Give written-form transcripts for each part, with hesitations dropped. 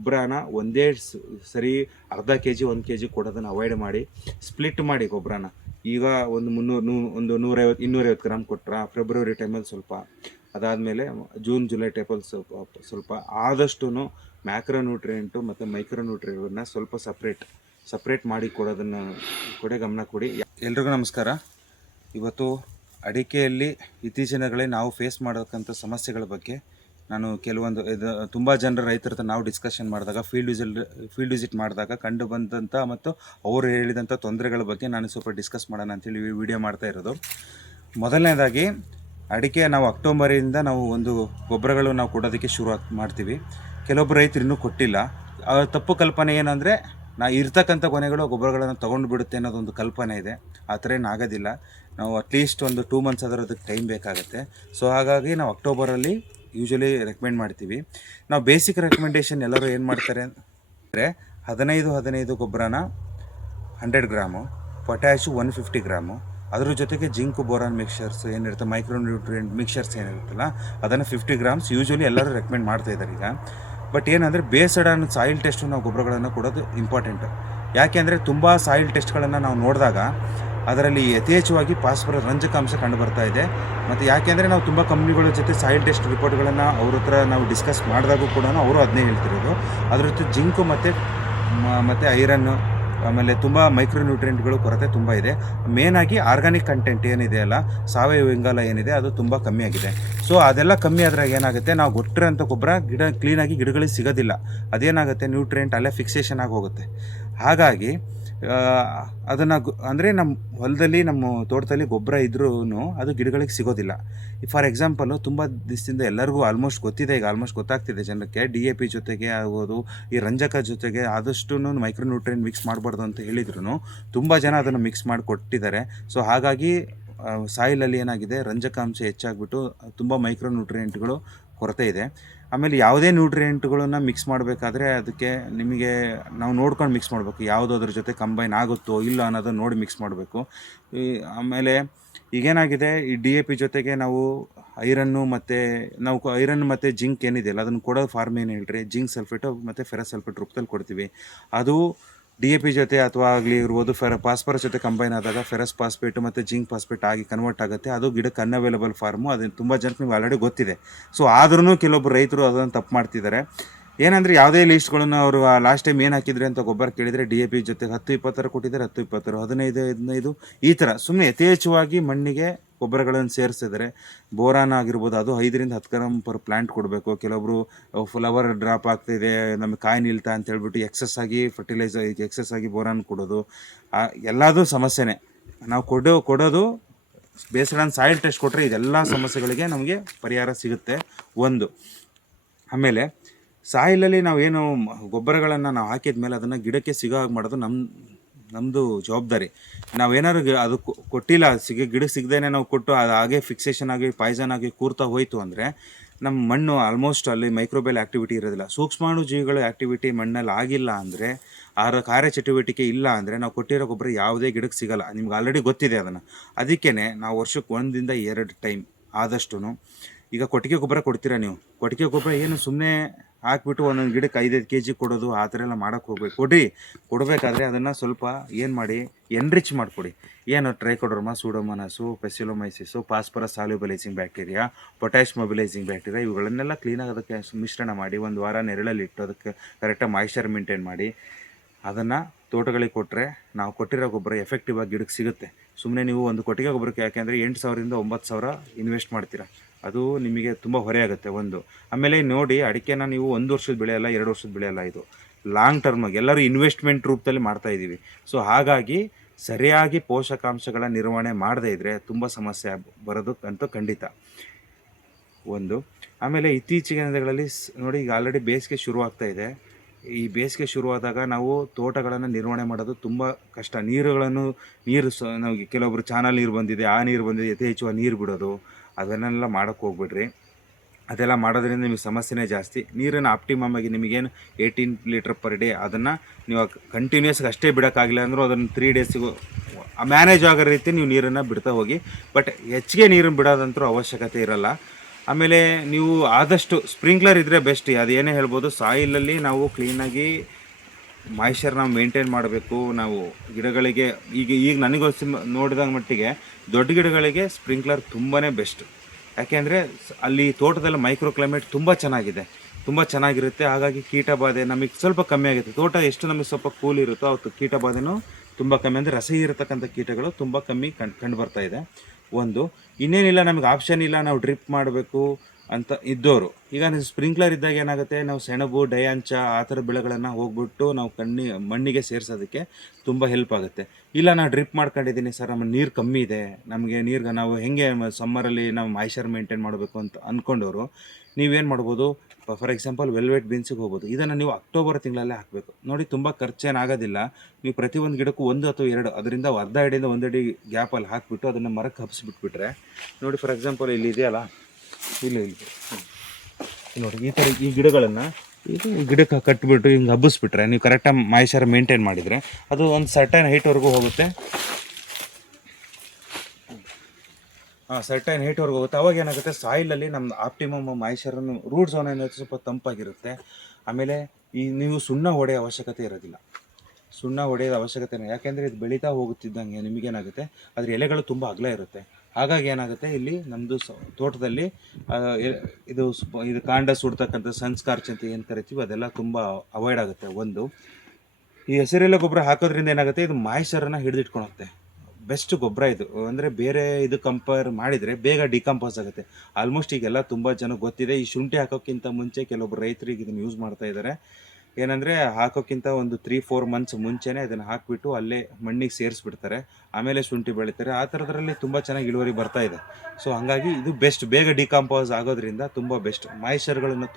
ಗೊಬ್ಬರನ ಒಂದೇ ಸರಿ ಅರ್ಧ ಕೆ ಜಿ 1 kg ಕೊಡೋದನ್ನು ಅವಾಯ್ಡ್ ಮಾಡಿ ಸ್ಪ್ಲಿಟ್ ಮಾಡಿ ಗೊಬ್ಬರನ. ಈಗ ಒಂದು 150 ಗ್ರಾಮ್ ಕೊಟ್ಟರೆ ಫೆಬ್ರವರಿ ಟೈಮಲ್ಲಿ ಸ್ವಲ್ಪ, ಅದಾದಮೇಲೆ ಜೂನ್ ಜುಲೈ ಟೈಪಲ್ಲಿ ಸ್ವಲ್ಪ ಆದಷ್ಟು ಮ್ಯಾಕ್ರೋನ್ಯೂಟ್ರಿಯೆಂಟು ಮತ್ತು ಮೈಕ್ರೋನ್ಯೂಟ್ರಿಯೆಂಟನ್ನ ಸ್ವಲ್ಪ ಸಪ್ರೇಟ್ ಮಾಡಿ ಕೊಡೋದನ್ನು ಗಮನ ಕೊಡಿ. ಎಲ್ರಿಗೂ ನಮಸ್ಕಾರ. ಇವತ್ತು ಅಡಿಕೆಯಲ್ಲಿ ಇತ್ತೀಚಿನ ದಿನಗಳಲ್ಲಿ ನಾವು ಫೇಸ್ ಮಾಡೋಕ್ಕಂಥ ಸಮಸ್ಯೆಗಳ ಬಗ್ಗೆ ನಾನು ಕೆಲವೊಂದು ತುಂಬ ಜನರ ರೈತರ ಹತ್ರ ನಾವು ಡಿಸ್ಕಷನ್ ಮಾಡಿದಾಗ ಫೀಲ್ಡ್ ವಿಸಿಟ್ ಮಾಡಿದಾಗ ಕಂಡು ಬಂದಂಥ ಮತ್ತು ಅವರು ಹೇಳಿದಂಥ ತೊಂದರೆಗಳ ಬಗ್ಗೆ ನಾನು ಸ್ವಲ್ಪ ಡಿಸ್ಕಸ್ ಮಾಡೋಣ ಅಂತೇಳಿ ವಿಡಿಯೋ ಮಾಡ್ತಾ ಇರೋದು. ಮೊದಲನೇದಾಗಿ ಅಡಿಕೆ ನಾವು ಅಕ್ಟೋಬರಿಂದ ನಾವು ಒಂದು ಗೊಬ್ಬರಗಳು ನಾವು ಕೊಡೋದಕ್ಕೆ ಶುರು ಮಾಡ್ತೀವಿ. ಕೆಲವೊಬ್ಬರು ರೈತರು ಇನ್ನೂ ಕೊಟ್ಟಿಲ್ಲ. ತಪ್ಪು ಕಲ್ಪನೆ ಏನಂದರೆ ಇರ್ತಕ್ಕಂಥ ಕೊನೆಗಳು ಗೊಬ್ಬರಗಳನ್ನು ತೊಗೊಂಡು ಬಿಡುತ್ತೆ ಅನ್ನೋದೊಂದು ಕಲ್ಪನೆ ಇದೆ. ಆ ಥರ ಏನಾಗೋದಿಲ್ಲ. ನಾವು ಅಟ್ಲೀಸ್ಟ್ ಒಂದು 2 months ಆದರೂ ಅದಕ್ಕೆ ಟೈಮ್ ಬೇಕಾಗುತ್ತೆ. ಸೊ ಹಾಗಾಗಿ ನಾವು ಅಕ್ಟೋಬರಲ್ಲಿ ಯೂಶ್ವಲಿ ರೆಕಮೆಂಡ್ ಮಾಡ್ತೀವಿ. ನಾವು ಬೇಸಿಕ್ ರೆಕಮೆಂಡೇಷನ್ ಎಲ್ಲರೂ ಏನು ಮಾಡ್ತಾರೆ ಅಂದರೆ 15 ಗೊಬ್ಬರನ 100 ಗ್ರಾಮು, ಪೊಟ್ಯಾಶು 150 ಗ್ರಾಮು, ಅದ್ರ ಜೊತೆಗೆ ಜಿಂಕ್ ಬೋರಾನ್ ಮಿಕ್ಸರ್ಸ್ ಏನಿರುತ್ತೆ, ಮೈಕ್ರೋನ್ಯೂಟ್ರಿಯೆಂಟ್ ಮಿಕ್ಸರ್ಸ್ ಏನಿರುತ್ತಲ್ಲ ಅದನ್ನು 50 grams ಯೂಶ್ವಲಿ ಎಲ್ಲರೂ ರೆಕಮೆಂಡ್ ಮಾಡ್ತಾ ಇದ್ದಾರೆ ಈಗ. ಬಟ್ ಏನಂದರೆ ಬೇಸ್ಡ್ ಆನ್ ಸಾಯಿಲ್ ಟೆಸ್ಟು ನಾವು ಗೊಬ್ಬರಗಳನ್ನು ಕೊಡೋದು ಇಂಪಾರ್ಟೆಂಟು. ಯಾಕೆಂದರೆ ತುಂಬ ಸಾಯಿಲ್ ಟೆಸ್ಟ್ಗಳನ್ನು ನಾವು ನೋಡಿದಾಗ ಅದರಲ್ಲಿ ಯಥೇಚ್ಛವಾಗಿ ಫಾಸ್ಫರಸ್ ರಂಜಕಾಂಶ ಕಂಡು ಬರ್ತಾ ಇದೆ. ಮತ್ತು ಯಾಕೆಂದರೆ ನಾವು ತುಂಬ ಕಂಪ್ನಿಗಳ ಜೊತೆ ಸಾಯಿಲ್ ಟೆಸ್ಟ್ ರಿಪೋರ್ಟ್ಗಳನ್ನು ಅವ್ರ ಹತ್ರ ನಾವು ಡಿಸ್ಕಸ್ ಮಾಡಿದಾಗೂ ಕೂಡ ಅವರು ಅದನ್ನೇ ಹೇಳ್ತಿರೋದು. ಅದ್ರ ಜೊತೆ ಜಿಂಕು ಮತ್ತು ಐರನ್ನು, ಆಮೇಲೆ ತುಂಬ ಮೈಕ್ರೋನ್ಯೂಟ್ರಿಯೆಂಟ್ಗಳು ಕೊರತೆ ತುಂಬ ಇದೆ. ಮೇನಾಗಿ ಆರ್ಗಾನಿಕ್ ಕಂಟೆಂಟ್ ಏನಿದೆ ಅಲ್ಲ, ಸಾವಯವ ಇಂಗಾಲ ಏನಿದೆ ಅದು ತುಂಬ ಕಮ್ಮಿ ಆಗಿದೆ. ಸೊ ಅದೆಲ್ಲ ಕಮ್ಮಿ ಆದಾಗ ಏನಾಗುತ್ತೆ, ನಾವು ಕೊಟ್ಟಿರೋಂಥ ಗೊಬ್ಬರ ಕ್ಲೀನಾಗಿ ಗಿಡಗಳಿಗೆ ಸಿಗೋದಿಲ್ಲ. ಅದೇನಾಗುತ್ತೆ, ನ್ಯೂಟ್ರಿಯೆಂಟ್ ಅಲ್ಲೇ ಫಿಕ್ಸೇಷನ್ ಆಗಿ ಹೋಗುತ್ತೆ. ಹಾಗಾಗಿ ಅದನ್ನು ಅಂದರೆ ನಮ್ಮ ಹೊಲದಲ್ಲಿ ನಮ್ಮ ತೋಟದಲ್ಲಿ ಗೊಬ್ಬರ ಇದ್ರೂ ಅದು ಗಿಡಗಳಿಗೆ ಸಿಗೋದಿಲ್ಲ. ಫಾರ್ ಎಕ್ಸಾಂಪಲು ತುಂಬ ದಿವಸದಿಂದ ಎಲ್ಲರಿಗೂ ಆಲ್ಮೋಸ್ಟ್ ಗೊತ್ತಿದೆ, ಈಗ ಆಲ್ಮೋಸ್ಟ್ ಗೊತ್ತಾಗ್ತಿದೆ ಜನಕ್ಕೆ, DAP ಜೊತೆಗೆ ಆಗ್ಬೋದು, ಈ ರಂಜಕ ಜೊತೆಗೆ ಆದಷ್ಟು ಮೈಕ್ರೋನ್ಯೂಟ್ರಿಯೆಂಟ್ ಮಿಕ್ಸ್ ಮಾಡಬಾರ್ದು ಅಂತ ಹೇಳಿದ್ರು ತುಂಬ ಜನ ಅದನ್ನು ಮಿಕ್ಸ್ ಮಾಡಿ ಕೊಟ್ಟಿದ್ದಾರೆ. ಸೊ ಹಾಗಾಗಿ ಸಾಯಿಲಲ್ಲಿ ಏನಾಗಿದೆ, ರಂಜಕಾಂಶ ಹೆಚ್ಚಾಗ್ಬಿಟ್ಟು ತುಂಬ ಮೈಕ್ರೋನ್ಯೂಟ್ರಿಯೆಂಟ್ಗಳು ಕೊರತೆ ಇದೆ. ಆಮೇಲೆ ಯಾವುದೇ ನ್ಯೂಟ್ರಿಯೆಂಟ್ಗಳನ್ನು ಮಿಕ್ಸ್ ಮಾಡಬೇಕಾದ್ರೆ ಅದಕ್ಕೆ ನಿಮಗೆ ನಾವು ನೋಡ್ಕೊಂಡು ಮಿಕ್ಸ್ ಮಾಡಬೇಕು. ಯಾವುದೋ ಅದ್ರ ಜೊತೆ ಕಂಬೈನ್ ಆಗುತ್ತೋ ಇಲ್ಲ ಅನ್ನೋದನ್ನು ನೋಡಿ ಮಿಕ್ಸ್ ಮಾಡಬೇಕು. ಆಮೇಲೆ ಈಗೇನಾಗಿದೆ, ಈ DAP ಜೊತೆಗೆ ನಾವು ಐರನ್ನು ಮತ್ತು ಜಿಂಕ್ ಏನಿದೆಯಲ್ಲ ಅದನ್ನು ಕೊಡೋ ಫಾರ್ಮ್ ಏನು ಹೇಳ್ರಿ, ಜಿಂಕ್ ಸಲ್ಫೇಟು ಮತ್ತು ಫೆರಸ್ ಸಲ್ಫೇಟ್ ರೂಪದಲ್ಲಿ ಕೊಡ್ತೀವಿ. ಅದು DAP ಜೊತೆ ಅಥವಾ ಆಗಲಿ ಇರ್ಬೋದು, ಫಾಸ್ಫರಸ್ ಜೊತೆ ಕಂಬೈನ್ ಆದಾಗ ಫೆರಸ್ ಫಾಸ್ಫೇಟು ಮತ್ತು ಜಿಂಕ್ ಫಾಸ್ಫೇಟ್ ಆಗಿ ಕನ್ವರ್ಟ್ ಆಗುತ್ತೆ. ಅದು ಗಿಡಕ್ಕೆ ಅನ್ಅವೈಲಬಲ್ ಫಾರ್ಮು. ಅದು ತುಂಬ ಜನಕ್ಕೆ ನೀವು ಆಲ್ರೆಡಿ ಗೊತ್ತಿದೆ. ಸೊ ಆದ್ರೂ ಕೆಲವೊಬ್ಬರು ರೈತರು ಅದನ್ನು ತಪ್ಪು ಮಾಡ್ತಿದ್ದಾರೆ. ಏನಂದರೆ ಯಾವುದೇ ಲೀಸ್ಟ್ಗಳನ್ನು ಅವರು ಲಾಸ್ಟ್ ಟೈಮ್ ಏನು ಹಾಕಿದ್ರೆ ಅಂತ ಗೊಬ್ಬರ ಕೇಳಿದರೆ DAP ಜೊತೆ 10-20 ಕೊಟ್ಟಿದ್ದಾರೆ, 10-20, 15-15 ಈ ಥರ ಸುಮ್ಮನೆ ಯಥೇಚ್ಛವಾಗಿ ಮಣ್ಣಿಗೆ ಗೊಬ್ಬರಗಳನ್ನು ಸೇರಿಸಿದ್ದಾರೆ. ಬೋರಾನ್ ಆಗಿರ್ಬೋದು, ಅದು 5-10 ಗ್ರಾಮ್ ಪರ್ ಪ್ಲ್ಯಾಂಟ್ ಕೊಡಬೇಕು. ಕೆಲವೊಬ್ಬರು ಫ್ಲವರ್ ಡ್ರಾಪ್ ಆಗ್ತಿದೆ, ನಮಗೆ ಕಾಯಿ ನಿಲ್ತಾ ಅಂತ ಹೇಳ್ಬಿಟ್ಟು ಎಕ್ಸಸ್ ಆಗಿ ಬೋರಾನ್ ಕೊಡೋದು, ಎಲ್ಲದೂ ಸಮಸ್ಯೆನೇ. ನಾವು ಕೊಡೋದು ಬೇಸ್ಡ್ ಆನ್ ಸಾಯಿಲ್ ಟೆಸ್ಟ್ ಕೊಟ್ಟರೆ ಇದೆಲ್ಲ ಸಮಸ್ಯೆಗಳಿಗೆ ನಮಗೆ ಪರಿಹಾರ ಸಿಗುತ್ತೆ. ಒಂದು ಆಮೇಲೆ ಸಾಯಿಲಲ್ಲಿ ನಾವೇನು ಗೊಬ್ಬರಗಳನ್ನು ನಾವು ಹಾಕಿದ ಮೇಲೆ ಅದನ್ನು ಗಿಡಕ್ಕೆ ಸಿಗೋ ಹಾಗೆ ಮಾಡೋದು ನಮ್ಮದು ಜವಾಬ್ದಾರಿ. ನಾವೇನಾದ್ರು ಅದು ಕೊಟ್ಟಿಲ್ಲ, ಗಿಡಕ್ಕೆ ಸಿಗದೇನೆ ನಾವು ಕೊಟ್ಟು ಅದು ಹಾಗೆ ಫಿಕ್ಸೇಷನ್ ಆಗಿ ಪಾಯ್ಸನ್ ಆಗಿ ಕೂರ್ತಾ ಹೋಯಿತು ಅಂದರೆ ನಮ್ಮ ಮಣ್ಣು ಆಲ್ಮೋಸ್ಟ್ ಅಲ್ಲಿ ಮೈಕ್ರೋಬೆಲ್ ಆ್ಯಕ್ಟಿವಿಟಿ ಇರೋದಿಲ್ಲ. ಸೂಕ್ಷ್ಮಾಣು ಜೀವಿಗಳ ಆ್ಯಕ್ಟಿವಿಟಿ ಮಣ್ಣಲ್ಲಿ ಆಗಿಲ್ಲ ಅಂದರೆ, ಕಾರ್ಯಚಟುವಟಿಕೆ ಇಲ್ಲ ಅಂದರೆ ನಾವು ಕೊಟ್ಟಿರೋ ಗೊಬ್ಬರ ಯಾವುದೇ ಗಿಡಕ್ಕೆ ಸಿಗೋಲ್ಲ. ನಿಮ್ಗೆ ಆಲ್ರೆಡಿ ಗೊತ್ತಿದೆ ಅದನ್ನು. ಅದಕ್ಕೇ ನಾವು ವರ್ಷಕ್ಕೆ 1-2 ಟೈಮ್ ಆದಷ್ಟು, ಈಗ ಕೊಟ್ಟಿಗೆ ಗೊಬ್ಬರ ಕೊಡ್ತೀರಾ ನೀವು, ಕೊಟ್ಟಿಗೆ ಗೊಬ್ಬರ ಏನು ಸುಮ್ಮನೆ ಹಾಕ್ಬಿಟ್ಟು ಒಂದೊಂದು ಗಿಡಕ್ಕೆ 5-5 kg ಕೊಡೋದು ಆ ಥರ ಎಲ್ಲ ಮಾಡೋಕ್ಕೆ ಹೋಗ್ಬೇಕು. ಕೊಡಬೇಕಾದ್ರೆ ಅದನ್ನು ಸ್ವಲ್ಪ ಏನು ಮಾಡಿ, ಎನ್ರಿಚ್ ಮಾಡಿಕೊಡಿ. ಏನು trichoderma, pseudomonas, paecilomyces, phosphorus solubilising bacteria, potash mobilising bacteria, ಇವುಗಳನ್ನೆಲ್ಲ ಕ್ಲೀನಾಗಿ ಅದಕ್ಕೆ ಮಿಶ್ರಣ ಮಾಡಿ 1 ವಾರ ನೆರಳಲ್ಲಿಟ್ಟು ಅದಕ್ಕೆ ಕರೆಕ್ಟಾಗಿ ಮಾಯ್ಶ್ಚರ್ ಮೇಂಟೈನ್ ಮಾಡಿ ಅದನ್ನು ತೋಟಗಳಿಗೆ ಕೊಟ್ಟರೆ ನಾವು ಕೊಟ್ಟಿರೋ ಗೊಬ್ಬರ ಎಫೆಕ್ಟಿವ್ ಆಗಿ ಗಿಡಕ್ಕೆ ಸಿಗುತ್ತೆ. ಸುಮ್ಮನೆ ನೀವು ಒಂದು ಕೊಟ್ಟಿಗೆ ಗೊಬ್ಬರಕ್ಕೆ ಯಾಕೆಂದರೆ 8,000-9,000 ಇನ್ವೆಸ್ಟ್ ಮಾಡ್ತೀರಾ, ಅದು ನಿಮಗೆ ತುಂಬ ಹೊರೆ ಆಗುತ್ತೆ. ಒಂದು ಆಮೇಲೆ ನೋಡಿ, ಅಡಿಕೆನ ನೀವು 1 ವರ್ಷದ ಬೆಳೆ ಅಲ್ಲ, 2 ವರ್ಷದ ಬೆಳೆ ಅಲ್ಲ, ಇದು ಲಾಂಗ್ ಟರ್ಮಾಗಿ ಎಲ್ಲರೂ ಇನ್ವೆಸ್ಟ್ಮೆಂಟ್ ರೂಪದಲ್ಲಿ ಮಾಡ್ತಾಯಿದ್ದೀವಿ. ಸೊ ಹಾಗಾಗಿ ಸರಿಯಾಗಿ ಪೋಷಕಾಂಶಗಳ ನಿರ್ವಹಣೆ ಮಾಡದೇ ಇದ್ದರೆ ತುಂಬ ಸಮಸ್ಯೆ ಬರೋದು ಅಂತೂ ಖಂಡಿತ. ಒಂದು ಆಮೇಲೆ ಇತ್ತೀಚಿನ ದಿನಗಳಲ್ಲಿ ನೋಡಿ, ಈಗ ಆಲ್ರೆಡಿ ಬೇಸಿಗೆ ಶುರುವಾಗ್ತಾ ಇದೆ. ಈ ಬೇಸಿಗೆ ಶುರುವಾದಾಗ ನಾವು ತೋಟಗಳನ್ನು ನಿರ್ವಹಣೆ ಮಾಡೋದು ತುಂಬ ಕಷ್ಟ. ನಾವು ಕೆಲವೊಬ್ರು ಚಾನಲ್ ನೀರು ಬಂದಿದೆ, ಆ ನೀರು ಬಂದಿದೆ, ಯಥೇಚ್ಛವಾಗಿ ನೀರು ಬಿಡೋದು, ಅದನ್ನೆಲ್ಲ ಮಾಡೋಕ್ಕೆ ಹೋಗ್ಬಿಡ್ರಿ. ಅದೆಲ್ಲ ಮಾಡೋದ್ರಿಂದ ನಿಮಗೆ ಸಮಸ್ಯೆನೇ ಜಾಸ್ತಿ. ನೀರನ್ನು ಆಪ್ಟಿಮಮ್ ಆಗಿ ನಿಮಗೇನು 18 ಲೀಟ್ರ್ ಪರ್ ಡೇ ಅದನ್ನು ನೀವು ಕಂಟಿನ್ಯೂಸ್ ಅಷ್ಟೇ ಬಿಡೋಕ್ಕಾಗಿಲ್ಲ ಅಂದರೂ ಅದನ್ನು 3 ಡೇಸಿಗೂ ಮ್ಯಾನೇಜ್ ಆಗೋ ರೀತಿ ನೀವು ನೀರನ್ನು ಬಿಡ್ತಾ ಹೋಗಿ. ಬಟ್ ಹೆಚ್ಚಿಗೆ ನೀರನ್ನು ಬಿಡೋದಂತೂ ಅವಶ್ಯಕತೆ ಇರಲ್ಲ. ಆಮೇಲೆ ನೀವು ಆದಷ್ಟು ಸ್ಪ್ರಿಂಕ್ಲರ್ ಇದ್ದರೆ ಬೆಸ್ಟ್. ಅದು ಏನೇ ಹೇಳ್ಬೋದು, ಸಾಯಿಲಲ್ಲಿ ನಾವು ಕ್ಲೀನಾಗಿ ಮಾಯ್ಶ್ಚರ್ ನಾವು ಮೇಂಟೈನ್ ಮಾಡಬೇಕು. ನಾವು ಗಿಡಗಳಿಗೆ ಈಗ ನನಗೋಸಿ ನೋಡಿದ ಮಟ್ಟಿಗೆ ದೊಡ್ಡ ಗಿಡಗಳಿಗೆ ಸ್ಪ್ರಿಂಕ್ಲರ್ ತುಂಬಾ ಬೆಸ್ಟ್. ಯಾಕೆಂದರೆ ಅಲ್ಲಿ ತೋಟದಲ್ಲಿ ಮೈಕ್ರೋ ಕ್ಲೈಮೇಟ್ ತುಂಬ ಚೆನ್ನಾಗಿರುತ್ತೆ. ಹಾಗಾಗಿ ಕೀಟ ಬಾಧೆ ನಮಗೆ ಸ್ವಲ್ಪ ಕಮ್ಮಿ ಆಗುತ್ತೆ. ತೋಟ ಎಷ್ಟು ನಮಗೆ ಸ್ವಲ್ಪ ಕೂಲ್ ಇರುತ್ತೋ ಅವತ್ತು ಕೀಟ ಬಾಧೆನೂ ತುಂಬ ಕಮ್ಮಿ, ಅಂದರೆ ರಸ ಇರತಕ್ಕಂಥ ಕೀಟಗಳು ತುಂಬ ಕಮ್ಮಿ ಕಂಡು ಬರ್ತಾ ಇದೆ. ಒಂದು ಇನ್ನೇನಿಲ್ಲ, ನಮಗೆ ಆಪ್ಷನ್ ಇಲ್ಲ, ನಾವು ಡ್ರಿಪ್ ಮಾಡಬೇಕು ಅಂತ ಇದ್ದವರು, ಈಗ ಸ್ಪ್ರಿಂಕ್ಲರ್ ಇದ್ದಾಗ ಏನಾಗುತ್ತೆ, ನಾವು ಸೆಣಬು ಡಯಾಂಚ ಆ ಥರ ಬೆಳೆಗಳನ್ನು ಹೋಗ್ಬಿಟ್ಟು ನಾವು ಮಣ್ಣಿಗೆ ಸೇರಿಸೋದಕ್ಕೆ ತುಂಬ ಹೆಲ್ಪ್ ಆಗುತ್ತೆ. ಇಲ್ಲ ನಾನು ಡ್ರಿಪ್ ಮಾಡ್ಕೊಂಡಿದ್ದೀನಿ ಸರ್, ನಮ್ಮ ನೀರು ಕಮ್ಮಿ ಇದೆ, ನಮಗೆ ನೀರಿಗೆ ನಾವು ಹೆಂಗೆ ಸಮ್ಮರಲ್ಲಿ ನಾವು ಮಾಯ್ಶ್ಚರ್ ಮೇಂಟೈನ್ ಮಾಡಬೇಕು ಅಂತ ಅಂದ್ಕೊಂಡವರು ನೀವೇನು ಮಾಡ್ಬೋದು, ಫಾರ್ ಎಕ್ಸಾಂಪಲ್ ವೆಲ್ವೆಟ್ ಬೀನ್ಸಿಗೆ ಹೋಗ್ಬೋದು. ಇದನ್ನು ನೀವು ಅಕ್ಟೋಬರ್ ತಿಂಗಳಲ್ಲೇ ಹಾಕಬೇಕು. ನೋಡಿ, ತುಂಬ ಖರ್ಚೇನಾಗೋದಿಲ್ಲ. ನೀವು ಪ್ರತಿಯೊಂದು ಗಿಡಕ್ಕೂ 1 ಅಥವಾ 2 ಅದರಿಂದ ಅರ್ಧ ಅಡಿಯಿಂದ 1 ಅಡಿ ಗ್ಯಾಪಲ್ಲಿ ಹಾಕಿಬಿಟ್ಟು ಅದನ್ನು ಮರಕ್ಕೆ ಹಬ್ಬಿಸ್ಬಿಟ್ಬಿಟ್ರೆ, ನೋಡಿ ಫಾರ್ ಎಕ್ಸಾಂಪಲ್ ಇಲ್ಲಿ ಇದೆಯಲ್ಲ, ಇಲ್ಲಿ ನೋಡಿ ಈ ಥರ ಈ ಗಿಡಗಳನ್ನು ಈ ಗಿಡಕ್ಕೆ ಕಟ್ಟಿಬಿಟ್ಟು ಹಿಂಗೆ ಹಬ್ಬಿಸ್ಬಿಟ್ರೆ, ನೀವು ಕರೆಕ್ಟಾಗಿ ಮಾಯ್ಶ್ಚರ್ ಮೇಂಟೈನ್ ಮಾಡಿದರೆ ಅದು ಒಂದು ಸರ್ಟೈನ್ ಹೈಟ್ವರೆಗೂ ಹೋಗುತ್ತೆ. ಸರ್ಟೈನ್ ಹೈಟ್ವರೆಗೂ ಹೋಗುತ್ತೆ. ಅವಾಗ ಏನಾಗುತ್ತೆ, ಸಾಯಿಲಲ್ಲಿ ನಮ್ಮ ಆಪ್ಟಿಮಮ್ ಮಾಯ್ಶ್ಚರನ್ನು ರೂಟ್ ಝೋನ್ ಏನಾಗುತ್ತೆ ಸ್ವಲ್ಪ ತಂಪಾಗಿರುತ್ತೆ. ಆಮೇಲೆ ನೀವು ಸುಣ್ಣ ಹೊಡೆಯೋ ಅವಶ್ಯಕತೆ ಇರೋದಿಲ್ಲ. ಸುಣ್ಣ ಹೊಡೆಯೋದು ಅವಶ್ಯಕತೆ ಇಲ್ಲ, ಯಾಕೆಂದರೆ ಇದು ಬೆಳೀತಾ ಹೋಗುತ್ತಿದ್ದಂಗೆ ನಿಮಗೇನಾಗುತ್ತೆ, ಅದ್ರ ಎಲೆಗಳು ತುಂಬ ಅಗಲ ಇರುತ್ತೆ. ಹಾಗಾಗಿ ಏನಾಗುತ್ತೆ, ಇಲ್ಲಿ ನಮ್ಮದು ತೋಟದಲ್ಲಿ ಇದು ಕಾಂಡ ಸುಡ್ತಕ್ಕಂಥ ಸಂಸ್ಕಾರ್ಚ್ ಅಂತ ಏನು ಕರಿತೀವಿ ಅದೆಲ್ಲ ತುಂಬ ಅವಾಯ್ಡ್ ಆಗುತ್ತೆ. ಒಂದು ಈ ಹಸಿರೆಲೆ ಗೊಬ್ಬರ ಹಾಕೋದ್ರಿಂದ ಏನಾಗುತ್ತೆ, ಇದು ಮಾಯ್ಶ್ಚರನ್ನು ಹಿಡಿದಿಟ್ಕೊಳುತ್ತೆ. ಬೆಸ್ಟ್ ಗೊಬ್ಬರ ಇದು, ಅಂದರೆ ಬೇರೆ ಇದು ಕಂಪೇರ್ ಮಾಡಿದರೆ ಬೇಗ ಡಿಕಂಪೋಸ್ ಆಗುತ್ತೆ. ಆಲ್ಮೋಸ್ಟ್ ಈಗೆಲ್ಲ ತುಂಬ ಜನಕ್ಕೆ ಗೊತ್ತಿದೆ. ಈ ಶುಂಠಿ ಹಾಕೋಕ್ಕಿಂತ ಮುಂಚೆ ಕೆಲವೊಬ್ರು ರೈತರಿಗೆ ಇದನ್ನು ಯೂಸ್ ಮಾಡ್ತಾ ಇದ್ದಾರೆ. ಏನಂದರೆ ಹಾಕೋಕ್ಕಿಂತ ಒಂದು 3-4 ಮಂತ್ಸ್ ಮುಂಚೆನೇ ಅದನ್ನು ಹಾಕಿಬಿಟ್ಟು ಅಲ್ಲೇ ಮಣ್ಣಿಗೆ ಸೇರಿಸ್ಬಿಡ್ತಾರೆ, ಆಮೇಲೆ ಶುಂಠಿ ಬೆಳೀತಾರೆ. ಆ ಥರದ್ರಲ್ಲಿ ತುಂಬ ಚೆನ್ನಾಗಿ ಇಳುವರಿ ಬರ್ತಾ ಇದೆ. ಸೊ ಹಾಗಾಗಿ ಇದು ಬೆಸ್ಟ್, ಬೇಗ ಡಿಕಂಪೋಸ್ ಆಗೋದ್ರಿಂದ ತುಂಬ ಬೆಸ್ಟ್. ಮಾಯ್ಶ್ಚರ್ಗಳನ್ನು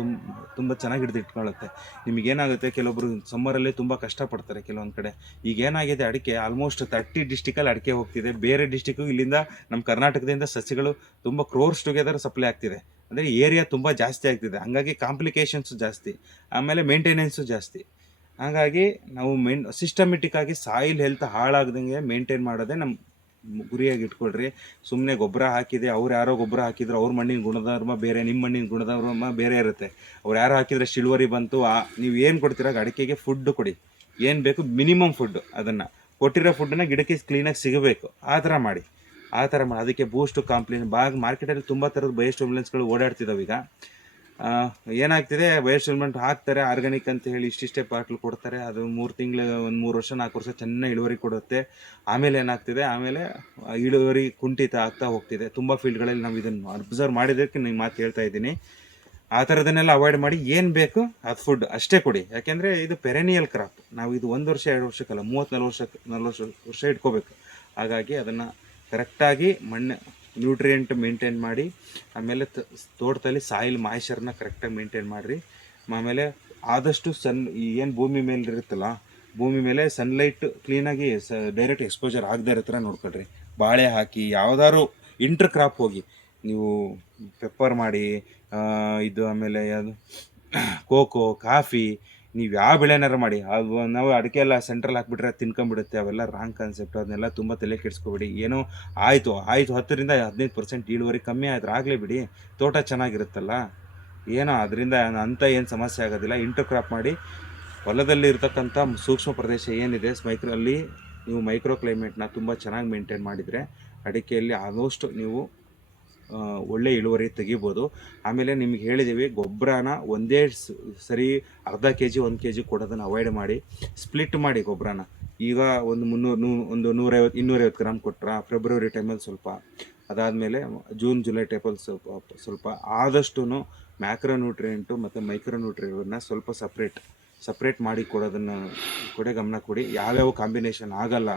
ತುಂಬ ಚೆನ್ನಾಗಿ ಹಿಡಿದಿಟ್ಕೊಳ್ಳುತ್ತೆ. ನಿಮಗೇನಾಗುತ್ತೆ, ಕೆಲವೊಬ್ರು ಸಮ್ಮರಲ್ಲಿ ತುಂಬ ಕಷ್ಟಪಡ್ತಾರೆ ಕೆಲವೊಂದು ಕಡೆ. ಈಗ ಏನಾಗಿದೆ, ಅಡಿಕೆ ಆಲ್ಮೋಸ್ಟ್ 30 ಡಿಸ್ಟಿಕಲ್ಲಿ ಅಡಿಕೆ ಹೋಗ್ತಿದೆ. ಬೇರೆ ಡಿಸ್ಟಿಕ್ಕು ಇಲ್ಲಿಂದ ನಮ್ಮ ಕರ್ನಾಟಕದಿಂದ ಸಸಿಗಳು ತುಂಬ ಕ್ರೋರ್ಸ್ ಟುಗೆದರ್ ಸಪ್ಲೈ ಆಗ್ತಿದೆ. ಅಂದರೆ ಏರಿಯಾ ತುಂಬ ಜಾಸ್ತಿ ಆಗ್ತಿದೆ. ಹಂಗಾಗಿ ಕಾಂಪ್ಲಿಕೇಶನ್ಸು ಜಾಸ್ತಿ, ಆಮೇಲೆ ಮೇಂಟೆನೆನ್ಸು ಜಾಸ್ತಿ. ಹಾಗಾಗಿ ನಾವು ಸಿಸ್ಟಮೆಟಿಕ್ಕಾಗಿ ಸಾಯಿಲ್ ಹೆಲ್ತ್ ಹಾಳಾಗ್ದಂಗೆ ಮೇಂಟೈನ್ ಮಾಡೋದೇ ನಮ್ಮ ಗುರಿಯಾಗಿ ಇಟ್ಕೊಳ್ರಿ. ಸುಮ್ಮನೆ ಗೊಬ್ಬರ ಹಾಕಿದೆ, ಅವ್ರು ಯಾರೋ ಗೊಬ್ಬರ ಹಾಕಿದ್ರು, ಅವ್ರ ಮಣ್ಣಿನ ಗುಣಧರ್ಮ ಬೇರೆ, ನಿಮ್ಮ ಮಣ್ಣಿನ ಗುಣಧರ್ಮ ಬೇರೆ ಇರುತ್ತೆ. ಅವ್ರು ಯಾರೋ ಹಾಕಿದ್ರೆ ಇಳುವರಿ ಬಂತು, ನೀವು ಏನು ಕೊಡ್ತೀರ, ಅಡಿಕೆಗೆ ಫುಡ್ ಕೊಡಿ, ಏನು ಬೇಕು ಮಿನಿಮಮ್ ಫುಡ್, ಅದನ್ನು ಕೊಟ್ಟಿರೋ ಫುಡ್ಡನ್ನ ಗಿಡಕ್ಕೆ ಕ್ಲೀನಾಗಿ ಸಿಗಬೇಕು. ಆ ಥರ ಮಾಡಿ. ಅದಕ್ಕೆ ಬೂಸ್ಟು ಕಾಂಪ್ಲೇನ್ ಮಾರ್ಕೆಟಲ್ಲಿ ತುಂಬ ಥರದ ಬಯೋಸ್ಟಿಮ್ಯುಲೆಂಟ್ಸ್ಗಳು ಓಡಾಡ್ತಿದ್ದಾವೆ. ಈಗ ಏನಾಗ್ತಿದೆ, ಬಯೋಸ್ಟಿಮ್ಯುಲೆಂಟ್ ಹಾಕ್ತಾರೆ ಆರ್ಗ್ಯಾನಿಕ್ ಅಂತ ಹೇಳಿ ಇಷ್ಟಿಷ್ಟೇ ಬಾಟ್ಲು ಕೊಡ್ತಾರೆ. ಅದು 3 ತಿಂಗಳು, 3 ವರ್ಷ 4 ವರ್ಷ ಚೆನ್ನಾಗಿ ಇಳುವರಿ ಕೊಡುತ್ತೆ. ಆಮೇಲೆ ಏನಾಗ್ತಿದೆ, ಆಮೇಲೆ ಇಳುವರಿ ಕುಂಠಿತ ಆಗ್ತಾ ಹೋಗ್ತಿದೆ. ತುಂಬ ಫೀಲ್ಡ್ಗಳಲ್ಲಿ ನಾವು ಇದನ್ನು ಅಬ್ಸರ್ವ್ ಮಾಡಿದ್ದಕ್ಕೆ ನಿಮ್ಮ ಮಾತು ಹೇಳ್ತಾ ಇದ್ದೀನಿ. ಆ ಥರದನ್ನೆಲ್ಲ ಅವಾಯ್ಡ್ ಮಾಡಿ, ಏನು ಬೇಕು ಅದು ಫುಡ್ ಅಷ್ಟೇ ಕೊಡಿ. ಯಾಕೆಂದರೆ ಇದು ಪೆರೆನಿಯಲ್ ಕ್ರಾಪ್. ನಾವು ಇದು 1 ವರ್ಷ 2 ವರ್ಷಕ್ಕಲ್ಲ, 30-40 ವರ್ಷ ಇಟ್ಕೋಬೇಕು. ಹಾಗಾಗಿ ಅದನ್ನು ಕರೆಕ್ಟಾಗಿ ಮಣ್ಣು ನ್ಯೂಟ್ರಿಯೆಂಟ್ ಮೇಂಟೈನ್ ಮಾಡಿ, ಆಮೇಲೆ ತೋಟದಲ್ಲಿ ಸಾಯಿಲ್ ಮಾಯ್ಶ್ಚರ್ನ ಕರೆಕ್ಟಾಗಿ ಮೇಂಟೈನ್ ಮಾಡಿರಿ. ಆಮೇಲೆ ಆದಷ್ಟು ಏನು ಭೂಮಿ ಮೇಲೆ ಇರುತ್ತಲ್ಲ, ಭೂಮಿ ಮೇಲೆ ಸನ್ಲೈಟ್ ಕ್ಲೀನಾಗಿ ಡೈರೆಕ್ಟ್ ಎಕ್ಸ್ಪೋಜರ್ ಆಗದೆ ಇರೋ ಥರ ನೋಡ್ಕೊಳ್ರಿ. ಬಾಳೆ ಹಾಕಿ, ಯಾವುದಾದ್ರು ಇಂಟರ್ ಕ್ರಾಪ್ ಹೋಗಿ ನೀವು ಪೆಪ್ಪರ್ ಮಾಡಿ, ಇದು ಆಮೇಲೆ ಯಾವುದು ಕೋಕೋ, ಕಾಫಿ, ನೀವು ಯಾವ ಬೆಳೆನಾರು ಮಾಡಿ. ಅದು ನಾವು ಅಡಿಕೆ ಎಲ್ಲ ಸೆಂಟ್ರಲ್ ಹಾಕಿಬಿಟ್ರೆ ತಿನ್ಕೊಂಬಿಡುತ್ತೆ. ಅವೆಲ್ಲ ರಾಂಗ್ ಕಾನ್ಸೆಪ್ಟ್. ಅದನ್ನೆಲ್ಲ ತುಂಬ ತಲೆ ಕೆಡಿಸ್ಕೊಬೇಡಿ. ಏನೋ ಆಯಿತು 10-15% ಇಳುವರಿ ಕಮ್ಮಿ ಆಯ್ತು, ಆಗಲೇ ಬಿಡಿ, ತೋಟ ಚೆನ್ನಾಗಿರುತ್ತಲ್ಲ, ಏನೋ ಅದರಿಂದ ಅಂಥ ಏನು ಸಮಸ್ಯೆ ಆಗೋದಿಲ್ಲ. ಇಂಟರ್ ಕ್ರಾಪ್ ಮಾಡಿ, ಹೊಲದಲ್ಲಿ ಇರ್ತಕ್ಕಂಥ ಸೂಕ್ಷ್ಮ ಪ್ರದೇಶ ಏನಿದೆ ಅಲ್ಲಿ ನೀವು ಮೈಕ್ರೋ ಕ್ಲೈಮೇಟ್ನ ತುಂಬ ಚೆನ್ನಾಗಿ ಮೇಂಟೈನ್ ಮಾಡಿದರೆ ಅಡಿಕೆಯಲ್ಲಿ ಆಲ್ಮೋಸ್ಟ್ ನೀವು ಒಳ್ಳೆ ಇಳುವರಿ ತೆಗಿಬೋದು. ಆಮೇಲೆ ನಿಮಗೆ ಹೇಳಿದ್ದೀವಿ, ಗೊಬ್ಬರನ ಒಂದೇ ಸರಿ ಅರ್ಧ kg 1 kg ಕೊಡೋದನ್ನು ಅವಾಯ್ಡ್ ಮಾಡಿ, ಸ್ಪ್ಲಿಟ್ ಮಾಡಿ ಗೊಬ್ಬರನ. ಈಗ ಒಂದು 150-250 ಗ್ರಾಮ್ ಕೊಟ್ಟರೆ ಫೆಬ್ರವರಿ ಟೈಮಲ್ಲಿ ಸ್ವಲ್ಪ, ಅದಾದಮೇಲೆ ಜೂನ್ ಜುಲೈ ಟೈಪಲ್ಲಿ ಸ್ವಲ್ಪ ಆದಷ್ಟು ಮ್ಯಾಕ್ರೋ ನ್ಯೂಟ್ರಿಯೆಂಟು ಮತ್ತು ಮೈಕ್ರೋ ನ್ಯೂಟ್ರಿಯೆಂಟ್ನ ಸ್ವಲ್ಪ ಸಪ್ರೇಟ್ ಮಾಡಿ ಕೊಡೋದನ್ನು ಗಮನ ಕೊಡಿ. ಯಾವ್ಯಾವ ಕಾಂಬಿನೇಷನ್ ಆಗಲ್ಲ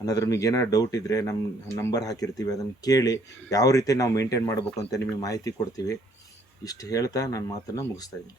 ಅನ್ನೋದ್ರ ನಿಮಗೆ ಏನಾದ್ರು ಡೌಟ್ ಇದ್ದರೆ ನಮ್ಮ ನಂಬರ್ ಹಾಕಿರ್ತೀವಿ, ಅದನ್ನು ಕೇಳಿ ಯಾವ ರೀತಿ ನಾವು ಮೇಂಟೈನ್ ಮಾಡಬೇಕು ಅಂತ ನಿಮಗೆ ಮಾಹಿತಿ ಕೊಡ್ತೀವಿ. ಇಷ್ಟು ಹೇಳ್ತಾ ನನ್ನ ಮಾತನ್ನು ಮುಗಿಸ್ತಾ ಇದ್ದೀನಿ.